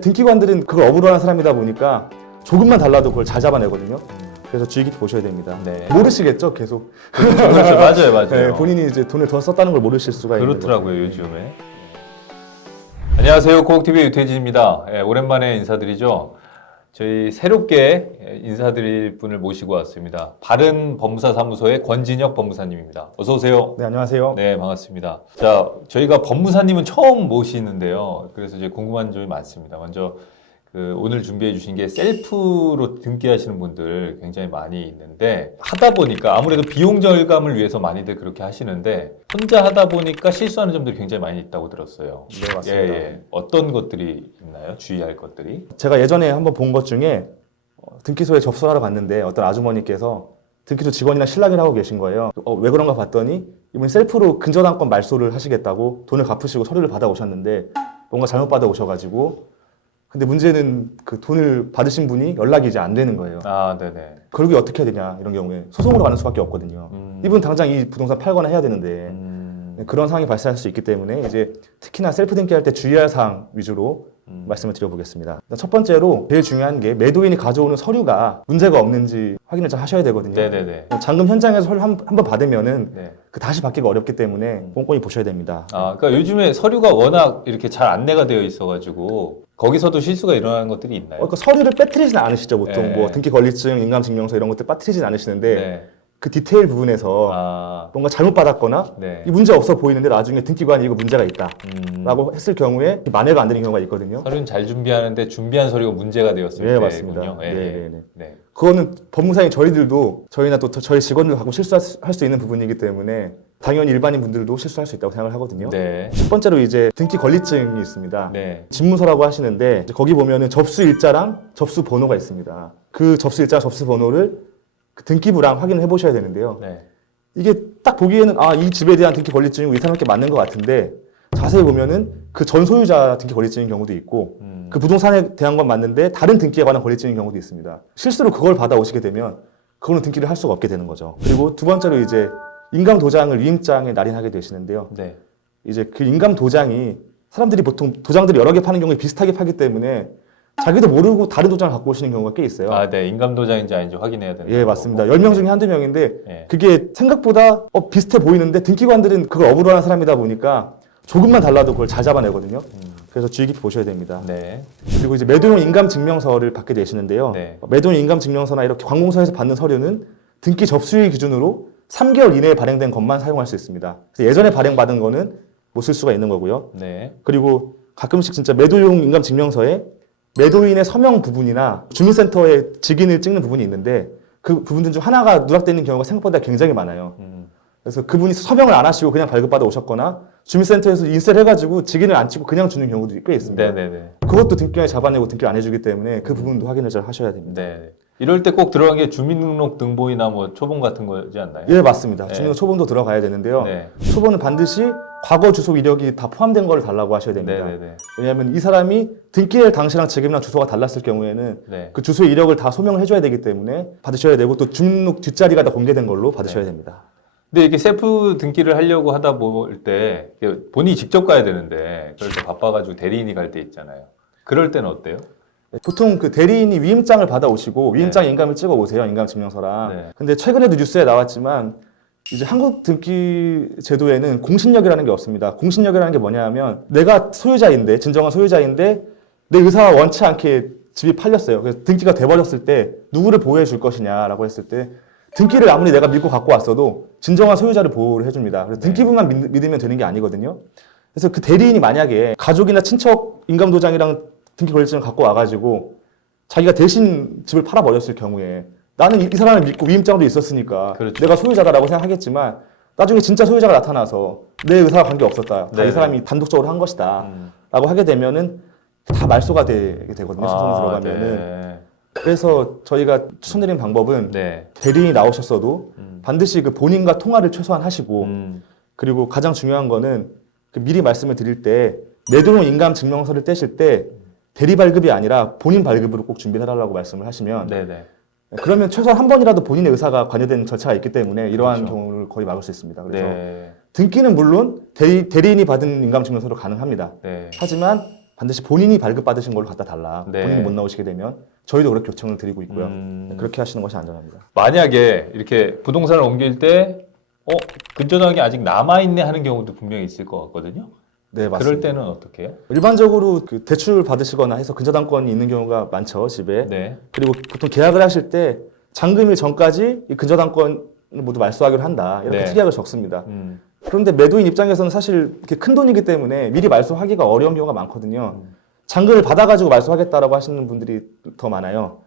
등기관들은 그걸 업으로 하는 사람이다 보니까 조금만 달라도 그걸 잘 잡아내거든요. 그래서 주의 깊게 보셔야 됩니다. 네. 모르시겠죠, 계속. 그렇죠. 맞아요, 맞아요. 네, 본인이 이제 돈을 더 썼다는 걸 모르실 수가 있는 그렇더라고요, 거죠. 요즘에. 안녕하세요, 코옥TV 유태진입니다. 오랜만에 인사드리죠. 저희 새롭게 인사드릴 분을 모시고 왔습니다. 바른 법무사 사무소의 권진혁 법무사님입니다. 어서 오세요. 네, 안녕하세요. 네, 반갑습니다. 자, 저희가 법무사님은 처음 모시는데요. 그래서 이제 궁금한 점이 많습니다. 먼저 오늘 준비해 주신 게 셀프로 등기하시는 분들 굉장히 많이 있는데, 하다 보니까 아무래도 비용 절감을 위해서 많이들 그렇게 하시는데, 혼자 하다 보니까 실수하는 점들이 굉장히 많이 있다고 들었어요. 네, 맞습니다. 어떤 것들이 있나요? 주의할 것들이? 제가 예전에 한번 본 것 중에 등기소에 접수를 하러 갔는데 어떤 아주머니께서 등기소 직원이랑 실랑이를 하고 계신 거예요. 왜 그런가 봤더니 이분이 셀프로 근저당권 말소를 하시겠다고 돈을 갚으시고 서류를 받아오셨는데 뭔가 잘못 받아오셔가지고, 근데 문제는 그 돈을 받으신 분이 연락이 이제 안 되는 거예요. 아, 네네. 결국에 어떻게 해야 되냐, 이런 경우에 소송으로 가는 수밖에 없거든요. 이분 당장 이 부동산 팔거나 해야 되는데 그런 상황이 발생할 수 있기 때문에 이제 특히나 셀프 등기할 때 주의할 사항 위주로 말씀을 드려보겠습니다. 첫 번째로 제일 중요한 게 매도인이 가져오는 서류가 문제가 없는지 확인을 잘 하셔야 되거든요. 네네네. 잔금 현장에서 서류 한번 받으면은 네. 다시 받기가 어렵기 때문에 꼼꼼히 보셔야 됩니다. 아, 그러니까 요즘에 서류가 워낙 이렇게 잘 안내가 되어 있어가지고 거기서도 실수가 일어나는 것들이 있나요? 그러니까 서류를 빼뜨리진 않으시죠, 보통. 네. 뭐 등기 권리증, 인감증명서 이런 것들 빠뜨리진 않으시는데 네. 그 디테일 부분에서 뭔가 잘못 받았거나 네. 이 문제 없어 보이는데 나중에 등기관이 이거 문제가 있다 라고 했을 경우에 만회가 안 되는 경우가 있거든요. 서류는 잘 준비하는데 준비한 서류가 문제가 되었을 네, 때군요. 맞습니다. 네. 네. 네. 그거는 법무사인 저희들도, 저희나 또 저희 직원들 가끔 실수할 수 있는 부분이기 때문에 당연히 일반인 분들도 실수할 수 있다고 생각을 하거든요. 네. 첫 번째로 이제 등기 권리증이 있습니다. 네. 집무서라고 하시는데 거기 보면은 접수 일자랑 접수 번호가 있습니다. 그 접수 일자, 접수 번호를 그 등기부랑 확인을 해보셔야 되는데요. 네. 이게 딱 보기에는 이 집에 대한 등기 권리증이고 이 사람께 맞는 것 같은데 자세히 보면은 그 전 소유자 등기 권리증인 경우도 있고 그 부동산에 대한 건 맞는데 다른 등기에 관한 권리증인 경우도 있습니다. 실수로 그걸 받아오시게 되면 그거는 등기를 할 수가 없게 되는 거죠. 그리고 두 번째로 이제 인감 도장을 위임장에 날인하게 되시는데요. 네. 이제 그 인감 도장이 사람들이 보통 도장들을 여러 개 파는 경우에 비슷하게 파기 때문에 자기도 모르고 다른 도장을 갖고 오시는 경우가 꽤 있어요. 아, 네. 인감도장인지 아닌지 확인해야 되는 예, 거고. 맞습니다. 10명 중에 한두 명인데 네. 그게 생각보다 비슷해 보이는데 등기관들은 그걸 업으로 하는 사람이다 보니까 조금만 달라도 그걸 잘 잡아내거든요. 그래서 주의 깊게 보셔야 됩니다. 네. 그리고 이제 매도용 인감증명서를 받게 되시는데요. 네. 매도용 인감증명서나 이렇게 관공서에서 받는 서류는 등기 접수일 기준으로 3개월 이내에 발행된 것만 사용할 수 있습니다. 그래서 예전에 발행받은 거는 못 쓸 수가 있는 거고요. 네. 그리고 가끔씩 진짜 매도용 인감증명서에 매도인의 서명 부분이나 주민센터에 직인을 찍는 부분이 있는데 그 부분들 중 하나가 누락되어 있는 경우가 생각보다 굉장히 많아요. 그래서 그분이 서명을 안 하시고 그냥 발급받아 오셨거나 주민센터에서 인쇄를 해가지고 직인을 안 찍고 그냥 주는 경우도 꽤 있습니다. 네네네. 그것도 등기관에 잡아내고 등기를 안 해주기 때문에 그 부분도 확인을 잘 하셔야 됩니다. 네. 이럴 때 꼭 들어간 게 주민등록 등본이나 뭐 초본 같은 거지 않나요? 예, 맞습니다. 네. 주민등록 초본도 들어가야 되는데요. 네. 초본은 반드시 과거 주소 이력이 다 포함된 걸 달라고 하셔야 됩니다. 네네네. 왜냐하면 이 사람이 등기할 당시랑 지금이랑 주소가 달랐을 경우에는 네. 그 주소의 이력을 다 소명을 해줘야 되기 때문에 받으셔야 되고 또 주민등록 뒷자리가 다 공개된 걸로 받으셔야 됩니다. 근데 이게 셀프 등기를 하려고 하다 볼 때 본인이 직접 가야 되는데 그럴 때 바빠가지고 대리인이 갈 때 있잖아요. 그럴 때는 어때요? 보통 그 대리인이 위임장을 받아오시고 위임장 인감을 찍어 오세요. 인감증명서랑. 네. 근데 최근에도 뉴스에 나왔지만 이제 한국 등기 제도에는 공신력이라는 게 없습니다. 공신력이라는 게 뭐냐 하면 내가 소유자인데, 진정한 소유자인데 내 의사와 원치 않게 집이 팔렸어요. 그래서 등기가 돼버렸을 때 누구를 보호해 줄 것이냐라고 했을 때 등기를 아무리 내가 믿고 갖고 왔어도 진정한 소유자를 보호를 해줍니다. 그래서 등기부만 믿으면 되는 게 아니거든요. 그래서 그 대리인이 만약에 가족이나 친척 인감도장이랑 등기 권리증을 갖고 와가지고 자기가 대신 집을 팔아버렸을 경우에 나는 이 사람을 믿고 위임장도 있었으니까 그렇죠. 내가 소유자다라고 생각하겠지만 나중에 진짜 소유자가 나타나서 내 의사와 관계없었다. 다 이 사람이 단독적으로 한 것이다. 라고 하게 되면은 다 말소가 되게 되거든요. 소송이 들어가면은. 네. 그래서 저희가 추천드리는 방법은 네. 대리인이 나오셨어도 반드시 그 본인과 통화를 최소한 하시고 그리고 가장 중요한 거는 그 미리 말씀을 드릴 때 매도용 인감 증명서를 떼실 때 대리 발급이 아니라 본인 발급으로 꼭 준비를 해달라고 말씀을 하시면 네네. 그러면 최소한 한 번이라도 본인의 의사가 관여된 절차가 있기 때문에 이러한 그렇죠. 경우를 거의 막을 수 있습니다. 그래서 네. 등기는 물론 대리인이 받은 인감증명서로 가능합니다. 네. 하지만 반드시 본인이 발급받으신 걸로 갖다 달라. 네. 본인이 못 나오시게 되면 저희도 그렇게 요청을 드리고 있고요. 그렇게 하시는 것이 안전합니다. 만약에 이렇게 부동산을 옮길 때 근저당이 아직 남아있네 하는 경우도 분명히 있을 것 같거든요. 네, 맞습니다. 그럴 때는 어떻게 해요? 일반적으로 그 대출 받으시거나 해서 근저당권이 있는 경우가 많죠, 집에. 네. 그리고 보통 계약을 하실 때 잔금일 전까지 이 근저당권을 모두 말소하기로 한다. 이렇게 네. 특약을 적습니다. 그런데 매도인 입장에서는 사실 이렇게 큰 돈이기 때문에 미리 말소하기가 어려운 경우가 많거든요. 잔금을 받아가지고 말소하겠다라고 하시는 분들이 더 많아요.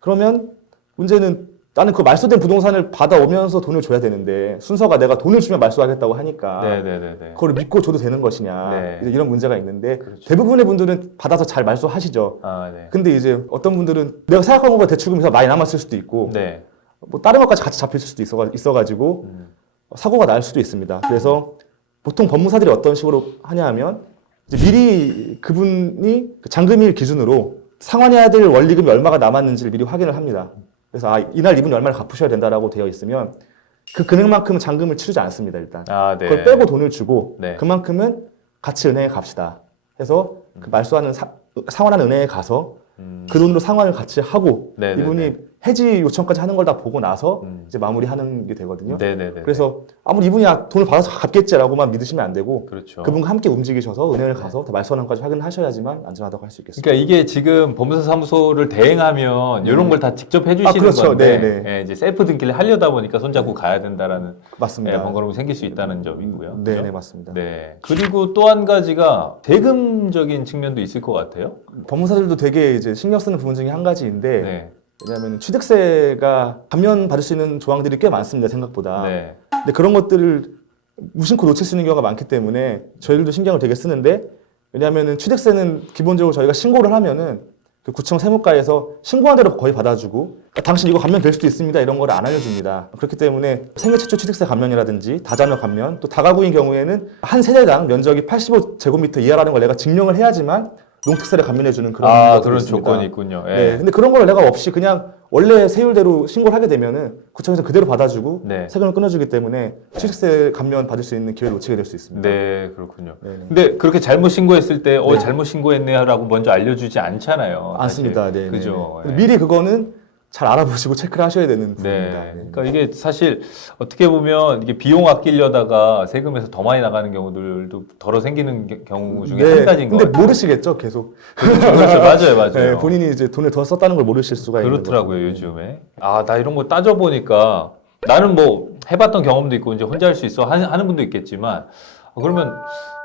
그러면 문제는 나는 그 말소된 부동산을 받아오면서 돈을 줘야 되는데 순서가 내가 돈을 주면 말소하겠다고 하니까 네네네. 그걸 믿고 줘도 되는 것이냐 네. 이제 이런 문제가 있는데 그렇죠. 대부분의 분들은 받아서 잘 말소하시죠. 아, 네. 근데 이제 어떤 분들은 내가 생각한 것보다 대출금이 더 많이 남았을 수도 있고 네. 뭐 다른 것까지 같이 잡힐 수도 있어가지고 사고가 날 수도 있습니다. 그래서 보통 법무사들이 어떤 식으로 하냐 하면 이제 미리 그분이 그 잔금일 기준으로 상환해야 될 원리금이 얼마가 남았는지를 미리 확인을 합니다. 그래서 이날 이분이 얼마를 갚으셔야 된다라고 되어 있으면 그 금액만큼은 잔금을 치르지 않습니다. 일단 아, 네. 그걸 빼고 돈을 주고 네. 그만큼은 같이 은행에 갑시다 해서 그 말소하는 상환하는 은행에 가서 그 돈으로 상환을 같이 하고 네네네. 이분이 해지 요청까지 하는 걸 다 보고 나서 이제 마무리하는 게 되거든요. 네네네. 그래서 아무리 이분이 돈을 받아서 갚겠지라고만 믿으시면 안 되고 그렇죠. 그분과 함께 움직이셔서 은행을 가서 더 말소하는까지 확인하셔야지만 안전하다고 할 수 있겠습니다. 그러니까 이게 지금 법무사 사무소를 대행하면 이런 걸 다 직접 해주시는 그렇죠. 건데 네네. 예, 이제 셀프 등기를 하려다 보니까 손잡고 가야 된다라는 맞습니다. 번거로움이 생길 수 있다는 점이고요. 네, 그죠? 네, 맞습니다. 네. 그리고 또 한 가지가 세금적인 측면도 있을 것 같아요. 법무사들도 되게 이제 신경 쓰는 부분 중에 한 가지인데 네. 왜냐하면 취득세가 감면 받을 수 있는 조항들이 꽤 많습니다. 생각보다. 네. 근데 그런 것들을 무심코 놓칠 수 있는 경우가 많기 때문에 저희들도 신경을 되게 쓰는데 왜냐하면 취득세는 기본적으로 저희가 신고를 하면은 그 구청 세무과에서 신고한 대로 거의 받아주고 당신 이거 감면 될 수도 있습니다 이런 걸 안 알려줍니다. 그렇기 때문에 생애 최초 취득세 감면이라든지 다자녀 감면 또 다가구인 경우에는 한 세대당 면적이 85제곱미터 이하라는 걸 내가 증명을 해야지만 농특세를 감면해주는 그런 것들이 그런 있습니다. 조건이 있군요. 예. 네, 근데 그런 걸 내가 없이 그냥 원래 세율대로 신고를 하게 되면은 구청에서 그대로 받아주고 네. 세금을 끊어주기 때문에 취득세 감면 받을 수 있는 기회를 놓치게 될 수 있습니다. 네, 그렇군요. 네네. 근데 그렇게 잘못 신고했을 때, 네. 잘못 신고했네요라고 먼저 알려주지 않잖아요. 않습니다. 사실. 네, 그죠. 네. 예. 미리 그거는 잘 알아보시고 체크를 하셔야 되는 부분입니다. 네. 네. 그러니까 이게 사실 어떻게 보면 이게 비용 아끼려다가 세금에서 더 많이 나가는 경우들도 덜어 생기는 경우 중에 한 가지인 것 근데 같아요. 모르시겠죠, 계속. 그렇죠. 맞아요, 맞아요. 네, 본인이 이제 돈을 더 썼다는 걸 모르실 수가 있는 그렇더라고요, 요즘에. 나 이런 거 따져보니까 나는 뭐 해봤던 경험도 있고 이제 혼자 할 수 있어 하는 분도 있겠지만 그러면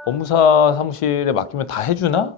법무사 사무실에 맡기면 다 해주나?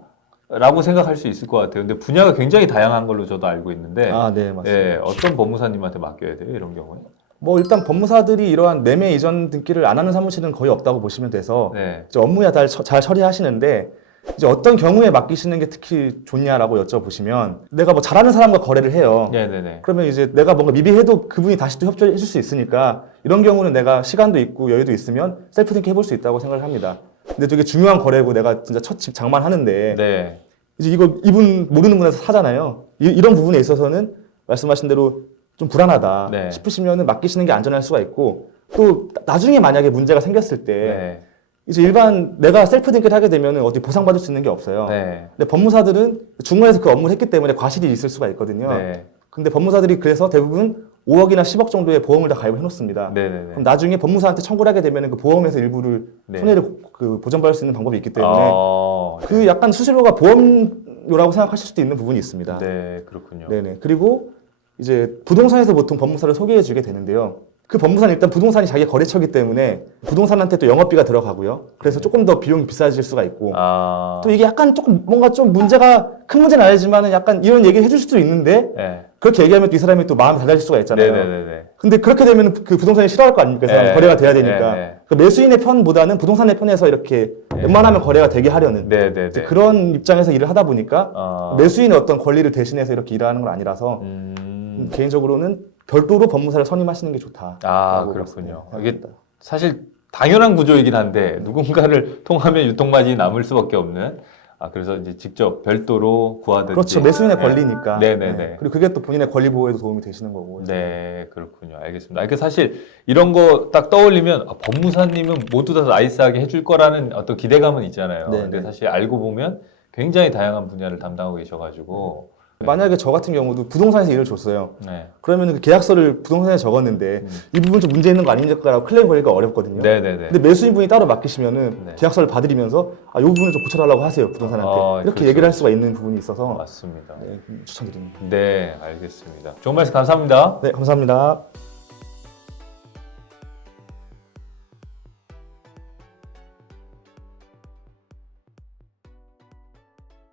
라고 생각할 수 있을 것 같아요. 근데 분야가 굉장히 다양한 걸로 저도 알고 있는데 네, 맞습니다. 예, 어떤 법무사님한테 맡겨야 돼요, 이런 경우에? 뭐 일단 법무사들이 이러한 매매 이전 등기를 안 하는 사무실은 거의 없다고 보시면 돼서 네. 이제 업무야 잘 처리하시는데 이제 어떤 경우에 맡기시는 게 특히 좋냐라고 여쭤보시면 내가 뭐 잘하는 사람과 거래를 해요. 네네네. 그러면 이제 내가 뭔가 미비해도 그분이 다시 또 협조해 줄 수 있으니까 이런 경우는 내가 시간도 있고 여유도 있으면 셀프 등기 해볼 수 있다고 생각을 합니다. 근데 되게 중요한 거래고 내가 진짜 첫 집 장만하는데 네. 이제 이분 모르는 분에서 사잖아요. 이런 부분에 있어서는 말씀하신 대로 좀 불안하다 네. 싶으시면은 맡기시는 게 안전할 수가 있고 또 나중에 만약에 문제가 생겼을 때 네. 이제 일반 내가 셀프 등기를 하게 되면은 어디 보상받을 수 있는 게 없어요. 네. 근데 법무사들은 중간에서 그 업무를 했기 때문에 과실이 있을 수가 있거든요. 네. 근데 법무사들이 그래서 대부분 5억이나 10억 정도의 보험을 다 가입해 놓습니다. 네네네. 그럼 나중에 법무사한테 청구를 하게 되면 그 보험에서 일부를 네. 손해를 보전받을 수 있는 방법이 있기 때문에 네. 그 약간 수수료가 보험료라고 생각하실 수도 있는 부분이 있습니다. 네, 그렇군요. 네네. 그리고 이제 부동산에서 보통 법무사를 소개해 주게 되는데요. 그 법무사는 일단 부동산이 자기 거래처이기 때문에 부동산한테 또 영업비가 들어가고요. 그래서 조금 더 비용이 비싸질 수가 있고 또 이게 약간 조금 뭔가 좀 문제가 큰 문제는 아니지만 약간 이런 얘기를 해줄 수도 있는데 네. 그렇게 얘기하면 또 이 사람이 또 마음이 달라질 수가 있잖아요. 네네네. 근데 그렇게 되면 그 부동산이 싫어할 거 아닙니까? 그 사람 네. 거래가 돼야 되니까. 네. 그 매수인의 편보다는 부동산의 편에서 이렇게 웬만하면 거래가 되게 하려는 네네네. 이제 그런 입장에서 일을 하다 보니까 매수인의 어떤 권리를 대신해서 이렇게 일하는 건 아니라서 개인적으로는 별도로 법무사를 선임하시는 게 좋다. 그렇군요. 이게 사실 당연한 구조이긴 한데 누군가를 통하면 유통마진이 남을 수밖에 없는 그래서 이제 직접 별도로 구하든지. 그렇죠. 매수인의 권리니까. 네네네. 네. 그리고 그게 또 본인의 권리 보호에도 도움이 되시는 거고. 네, 그렇군요. 알겠습니다. 그러니까 사실 이런 거 딱 떠올리면 법무사님은 모두 다 나이스하게 해줄 거라는 어떤 기대감은 있잖아요. 네네. 근데 사실 알고 보면 굉장히 다양한 분야를 담당하고 계셔가지고 만약에 저 같은 경우도 부동산에서 일을 줬어요. 네. 그러면 그 계약서를 부동산에 적었는데 이 부분 좀 문제 있는 거 아닙니까라고 클레임 걸기가 어렵거든요. 네네네. 근데 매수인분이 따로 맡기시면은 네. 계약서를 봐드리면서 이 부분을 좀 고쳐달라고 하세요 부동산한테. 이렇게 그렇죠. 얘기를 할 수가 있는 부분이 있어서 맞습니다. 네, 추천드립니다. 네, 알겠습니다. 좋은 말씀 감사합니다. 네, 감사합니다.